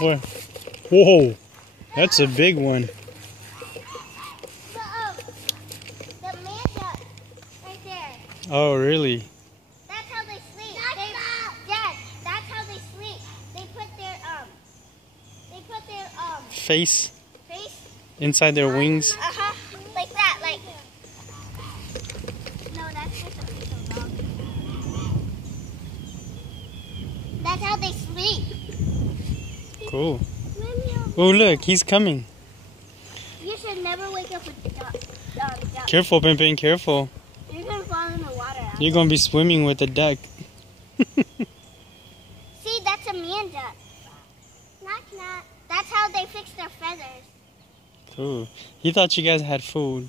What? Whoa, that's a big one. The man duck right there. Oh, really? That's how they sleep. Dad, that's how they sleep. They put their Face face inside their wings. like that, like. No, that's just a piece of rock. That's how they sleep. Cool. Oh, look, he's coming. You should never wake up with duck. Careful, Pimpin, careful. You're gonna fall in the water. You're gonna be swimming with the duck. See, that's a man duck. Not. That's how they fix their feathers. Cool. He thought you guys had food.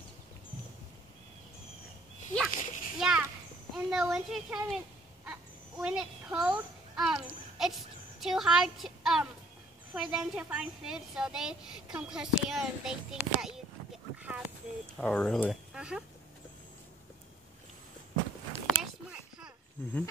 Yeah. In the winter time, when it's cold, it's too hard to for them to find food, so they come close to you and they think that you have food. Oh, really? They're smart, huh? Mm-hmm.